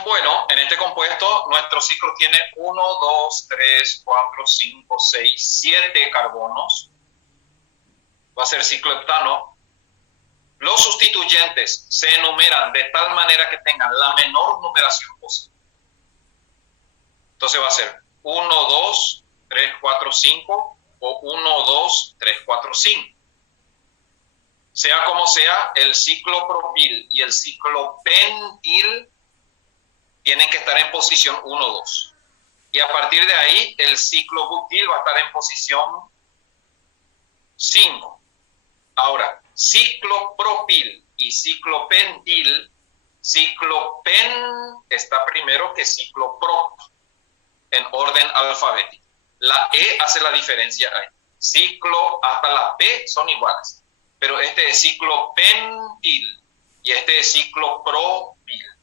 Bueno, en este compuesto nuestro ciclo tiene 1, 2, 3, 4, 5, 6, 7 carbonos. Va a ser ciclo heptano. Los sustituyentes se enumeran de tal manera que tengan la menor numeración posible. Entonces va a ser 1, 2, 3, 4, 5 o 1, 2, 3, 4, 5. Sea como sea, el ciclo propil y el ciclo pentil tienen que estar en posición 1, 2. Y a partir de ahí, el ciclo butil va a estar en posición 5. Ahora, ciclo propil y ciclo pentil, ciclo pen está primero que ciclo prop en orden alfabético. La E hace la diferencia ahí. Ciclo hasta la P son iguales, pero este es ciclo pentil y este es ciclo propil.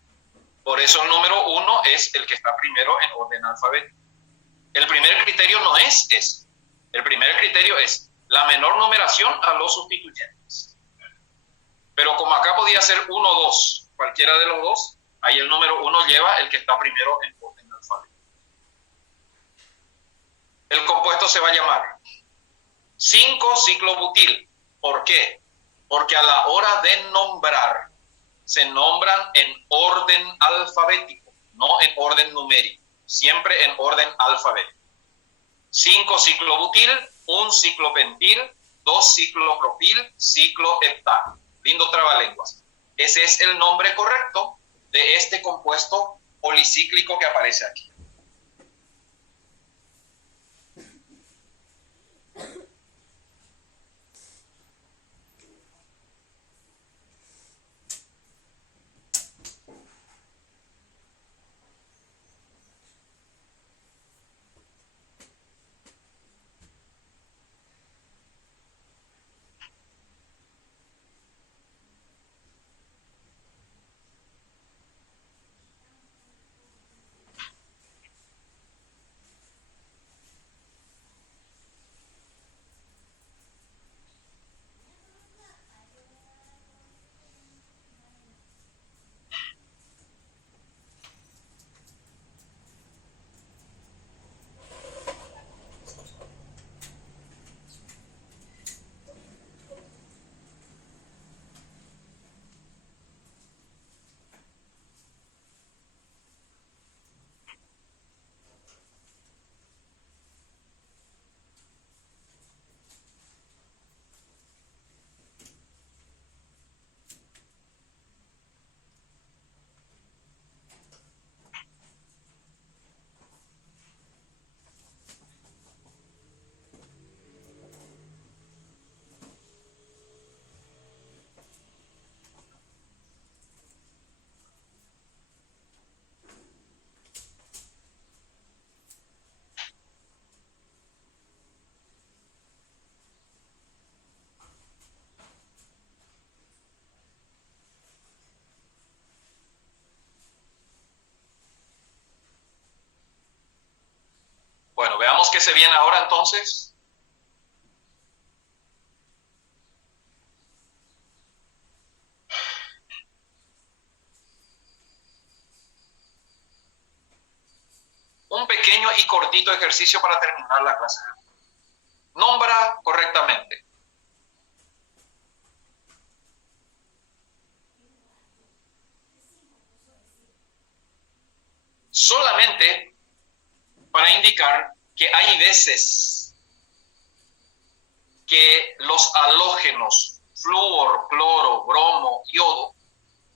Por eso el número 1 es el que está primero en orden alfabético. El primer criterio no es ese. El primer criterio es la menor numeración a los sustituyentes. Pero como acá podía ser 1, 2, cualquiera de los dos, ahí el número 1 lleva el que está primero en orden alfabético. El compuesto se va a llamar 5-ciclobutil. ¿Por qué? Porque a la hora de nombrar, se nombran en orden alfabético, no en orden numérico, siempre en orden alfabético. 5-ciclobutil, 1-ciclopentil, 2-ciclopropil, ciclo heptano. Lindo trabalenguas. Ese es el nombre correcto de este compuesto policíclico que aparece aquí. Bueno, veamos qué se viene ahora entonces. Un pequeño y cortito ejercicio para terminar la clase. Nombra correctamente solamente para indicar que hay veces que los halógenos, flúor, cloro, bromo, yodo,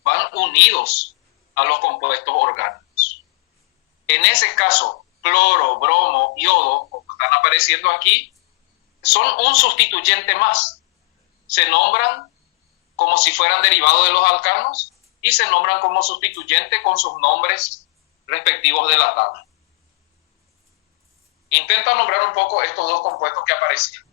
van unidos a los compuestos orgánicos. En ese caso, cloro, bromo, yodo, como están apareciendo aquí, son un sustituyente más. Se nombran como si fueran derivados de los alcanos y se nombran como sustituyente con sus nombres respectivos de la tabla. Intenta nombrar un poco estos dos compuestos que aparecían.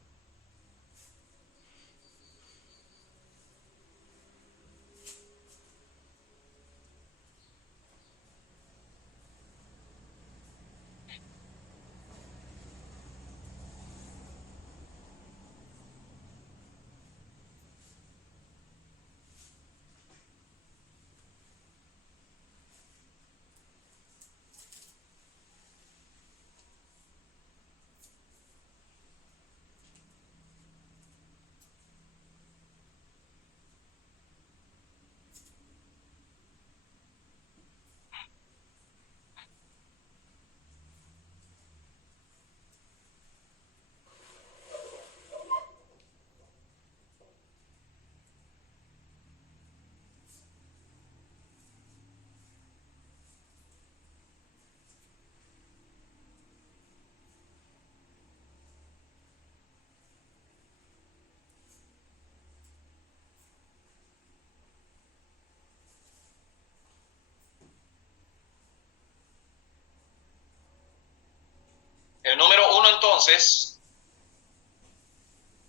El número 1 entonces,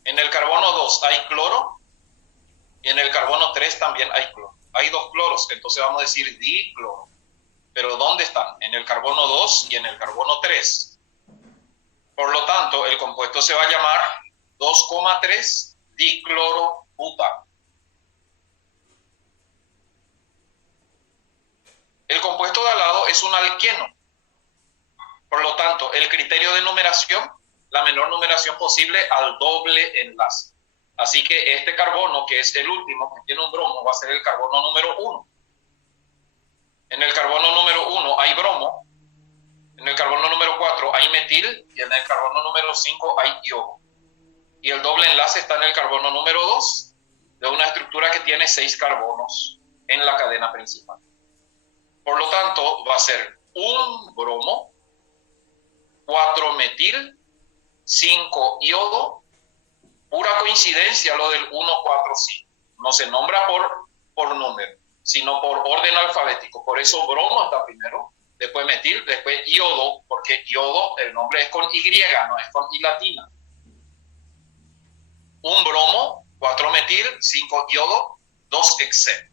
en el carbono 2 hay cloro y en el carbono 3 también hay cloro. Hay dos cloros, entonces vamos a decir dicloro. Pero ¿dónde están? En el carbono 2 y en el carbono 3. Por lo tanto, el compuesto se va a llamar 2,3 diclorobutano. El compuesto de al lado es un alqueno. Por lo tanto, el criterio de numeración, la menor numeración posible al doble enlace. Así que este carbono, que es el último, que tiene un bromo, va a ser el carbono número 1. En el carbono número 1 hay bromo, en el carbono número 4 hay metil y en el carbono número 5 hay yodo. Y el doble enlace está en el carbono número 2 de una estructura que tiene 6 carbonos en la cadena principal. Por lo tanto, va a ser un bromo, 4 metil, 5 yodo, pura coincidencia lo del 1, 4, 5. No se nombra por número, sino por orden alfabético. Por eso bromo está primero, después metil, después yodo, porque yodo, el nombre es con Y, no es con I latina. Un bromo, 4 metil, 5 yodo, 2 hexeno.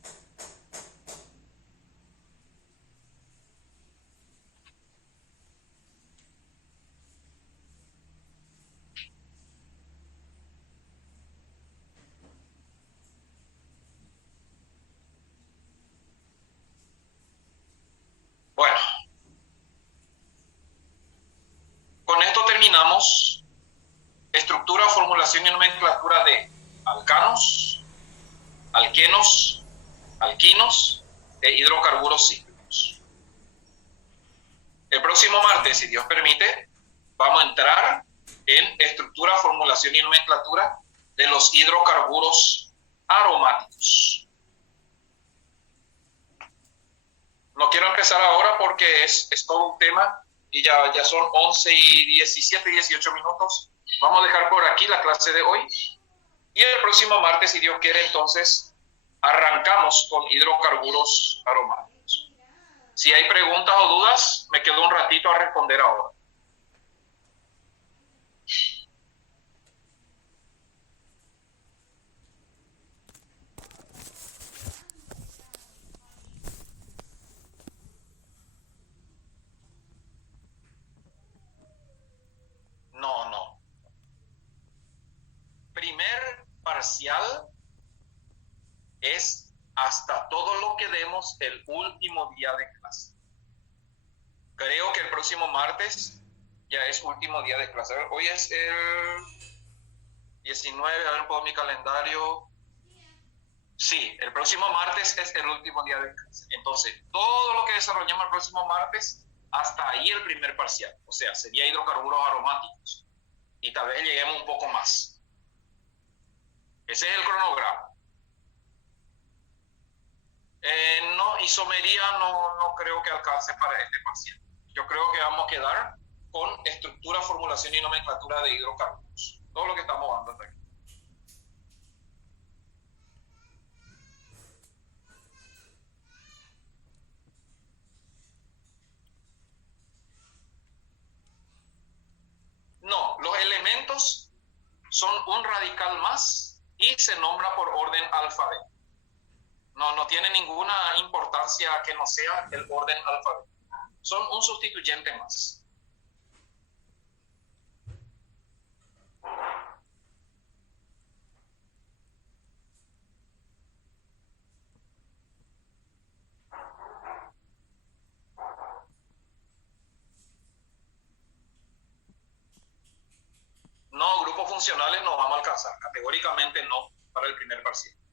Bueno, con esto terminamos estructura, formulación y nomenclatura de alcanos, alquenos, alquinos e hidrocarburos cíclicos. El próximo martes, si Dios permite, vamos a entrar en estructura, formulación y nomenclatura de los hidrocarburos aromáticos. No quiero empezar ahora porque es todo un tema y ya son 11 y 17, 18 minutos. Vamos a dejar por aquí la clase de hoy y el próximo martes, si Dios quiere, entonces arrancamos con hidrocarburos aromáticos. Si hay preguntas o dudas, me quedo un ratito a responder ahora. No. Primer parcial es hasta todo lo que demos el último día de clase. Creo que el próximo martes ya es último día de clase. Hoy es el 19, a ver un poco mi calendario. Sí, el próximo martes es el último día de clase. Entonces, todo lo que desarrollamos el próximo martes hasta ahí el primer parcial. O sea, sería hidrocarburos aromáticos. Y tal vez lleguemos un poco más. Ese es el cronograma. No, isomería no creo que alcance para este parcial. Yo creo que vamos a quedar con estructura, formulación y nomenclatura de hidrocarburos. Todo lo que estamos dando hasta aquí. No, los elementos son un radical más y se nombra por orden alfabético. No tiene ninguna importancia que no sea el orden alfabético. Son un sustituyente más. No, grupos funcionales no vamos a alcanzar. Categóricamente no para el primer parcial.